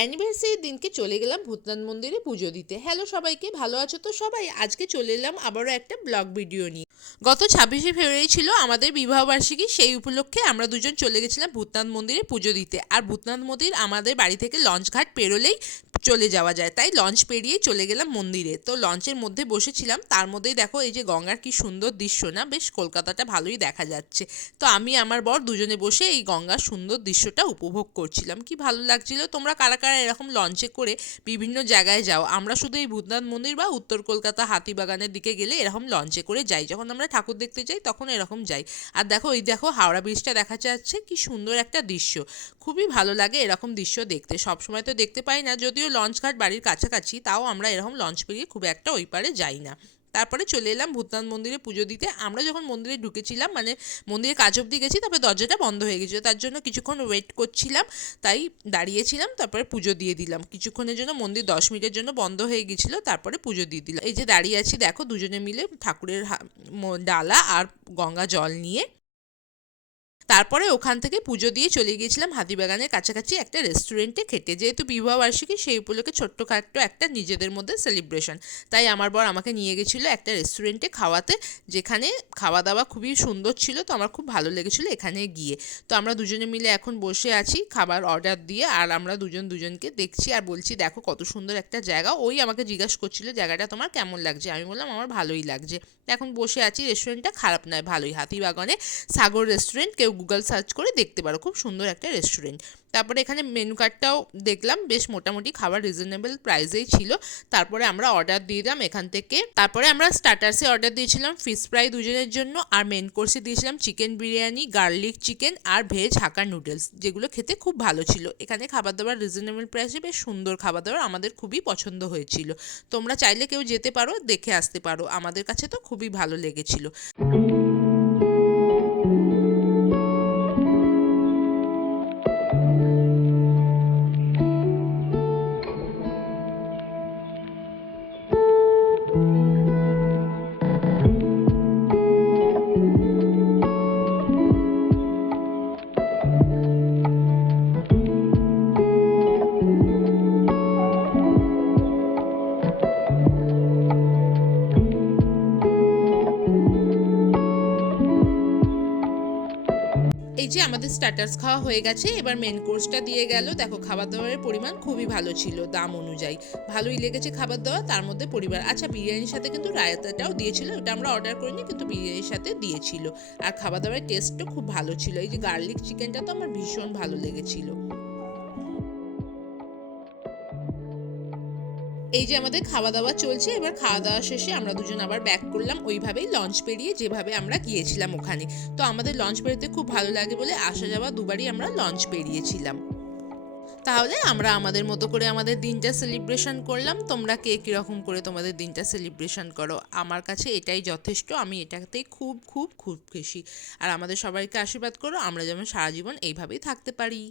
অ্যানিভার্সারির দিনকে চলে গেলাম ভূতনাথ মন্দিরে পুজো দিতে। হ্যালো সবাইকে, ভালো আছো তো সবাই? আজকে চলে এলাম আবারও একটা ব্লগ ভিডিও নিয়ে। গত 26শে ফেব্রুয়ারি ছিল আমাদের বিবাহবার্ষিকী। সেই উপলক্ষে আমরা দুজন চলে গেছিলাম ভূতনাথ মন্দিরে পুজো দিতে। আর ভূতনাথ মন্দির আমাদের বাড়ি থেকে লঞ্চ ঘাট পেরোলেই চলে যাওয়া যায়, তাই লঞ্চ পেরিয়ে চলে গেলাম মন্দিরে। তো লঞ্চের মধ্যে বসেছিলাম, তার মধ্যেই দেখো এই যে গঙ্গার কি সুন্দর দৃশ্য না, বেশ কলকাতাটা ভালোই দেখা যাচ্ছে। তো আমি আমার বর দুজনে বসে এই গঙ্গার সুন্দর দৃশ্যটা উপভোগ করছিলাম, কি ভালো লাগছিল। তোমরা কারা কারা এরকম লঞ্চে করে বিভিন্ন জায়গায় যাও? আমরা শুধু এই ভূতনাথ মন্দির বা উত্তর কলকাতা হাতিবাগানের দিকে গেলে এরকম লঞ্চে করে যাই, যখন আমরা ঠাকুর দেখতে যাই তখন এরকম যাই। আর দেখো এই দেখো হাওড়া ব্রিজটা দেখা যাচ্ছে, কি সুন্দর একটা দৃশ্য। খুবই ভালো লাগে এরকম দৃশ্য দেখতে, সবসময় তো দেখতে পাই না, যদিও লঞ্চ ঘাট বাড়ির কাছাকাছি, তাও আমরা এরকম লঞ্চ পেরিয়ে খুব একটা ওই পারে যাই না। তারপরে চলে এলাম ভূতনাথ মন্দিরে পুজো দিতে। আমরা যখন মন্দিরে ঢুকেছিলাম, মানে মন্দিরের কাছ অব্দি গেছি, তারপরে দরজাটা বন্ধ হয়ে গেছিলো, তার জন্য কিছুক্ষণ ওয়েট করছিলাম, তাই দাঁড়িয়েছিলাম। তারপরে পুজো দিয়ে দিলাম কিছুক্ষণের জন্য, মন্দির 10 মিনিটের জন্য বন্ধ হয়ে গেছিলো, তারপরে পুজো দিয়ে দিলাম। এই যে দাঁড়িয়ে আছি দেখো, দুজনে মিলে ঠাকুরের ডালা আর গঙ্গা জল নিয়ে। তারপরে ওখান থেকে পুজো দিয়ে চলে গিয়েছিলাম হাতিবাগানের কাছাকাছি একটা রেস্টুরেন্টে খেতে, যেহেতু বিবাহবার্ষিকী সেই উপলক্ষে ছোট্টখাট্টো একটা নিজেদের মধ্যে সেলিব্রেশন। তাই আমার বর আমাকে নিয়ে গেছিলো একটা রেস্টুরেন্টে খাওয়াতে, যেখানে খাওয়া দাওয়া খুবই সুন্দর ছিল। তো আমার খুব ভালো লেগেছিলো এখানে গিয়ে। তো আমরা দুজনে মিলে এখন বসে আছি খাবার অর্ডার দিয়ে, আর আমরা দুজন দুজনকে দেখছি আর বলছি দেখো কত সুন্দর একটা জায়গা। ওই আমাকে জিজ্ঞাসা করছিল জায়গাটা তোমার কেমন লাগছে, আমি বললাম আমার ভালোই লাগছে। এখন বসে আছি, রেস্টুরেন্টটা খারাপ নয়, ভালোই। হাতিবাগানে সাগর রেস্টুরেন্ট, কেউ গুগল সার্চ করে দেখতে পারো, খুব সুন্দর একটা রেস্টুরেন্ট। তারপরে এখানে মেনু কার্ডটাও দেখলাম, বেশ মোটামুটি খাবার রিজনেবল প্রাইসেই ছিল। তারপরে আমরা অর্ডার দিয়ে দিলাম এখান থেকে। তারপরে আমরা স্টার্টার্সে অর্ডার দিয়েছিলাম ফিশ ফ্রাই দুজনের জন্য, আর মেন কোর্সে দিয়েছিলাম চিকেন বিরিয়ানি, গার্লিক চিকেন আর ভেজ হাক্কা নুডলস, যেগুলো খেতে খুব ভালো ছিল। এখানে খাবার দাবার রিজনেবল প্রাইসে বেশ সুন্দর খাবার দাবার, আমাদের খুবই পছন্দ হয়েছিল। তোমরা চাইলে কেউ যেতে পারো, দেখে আসতে পারো, আমাদের কাছে তো খুবই ভালো লেগেছিল। এই যে আমাদের স্টার্টার্স খাওয়া হয়ে গেছে, এবার মেন কোর্সটা দিয়ে গেল। দেখো খাবার দাবারের পরিমাণ খুবই ভালো ছিল, দাম অনুযায়ী ভালোই লেগেছে খাবার দাবার। তার মধ্যে পরিবার, আচ্ছা বিরিয়ানির সাথে কিন্তু রায়তাটাও দিয়েছিল, ওটা আমরা অর্ডার করিনি, কিন্তু বিরিয়ানির সাথে দিয়েছিল। আর খাবার দাবারের টেস্টও খুব ভালো ছিল। এই যে গার্লিক চিকেনটা তো আমার ভীষণ ভালো লেগেছিল। এই যে আমাদের খাওয়া দাওয়া চলছে, এবার খাওয়া দাওয়া শেষে আমরা দুজন আবার ব্যাক করলাম ওইভাবেই লঞ্চ পেরিয়ে, যেভাবে আমরা গিয়েছিলাম ওখানে। তো আমাদের লঞ্চ পেরিতে খুব ভালো লাগে বলে আসা যাওয়া দুবারই আমরা লঞ্চ পেরিয়েছিলাম। তাহলে আমরা আমাদের মতো করে আমাদের দিনটা সেলিব্রেশন করলাম। তোমরা কে কীরকম করে তোমাদের দিনটা সেলিব্রেশন করো? আমার কাছে এটাই যথেষ্ট, আমি এটাতেই খুব খুব খুব খুশি। আর আমাদের সবাইকে আশীর্বাদ করো, আমরা যেন সারা জীবন এইভাবেই থাকতে পারি।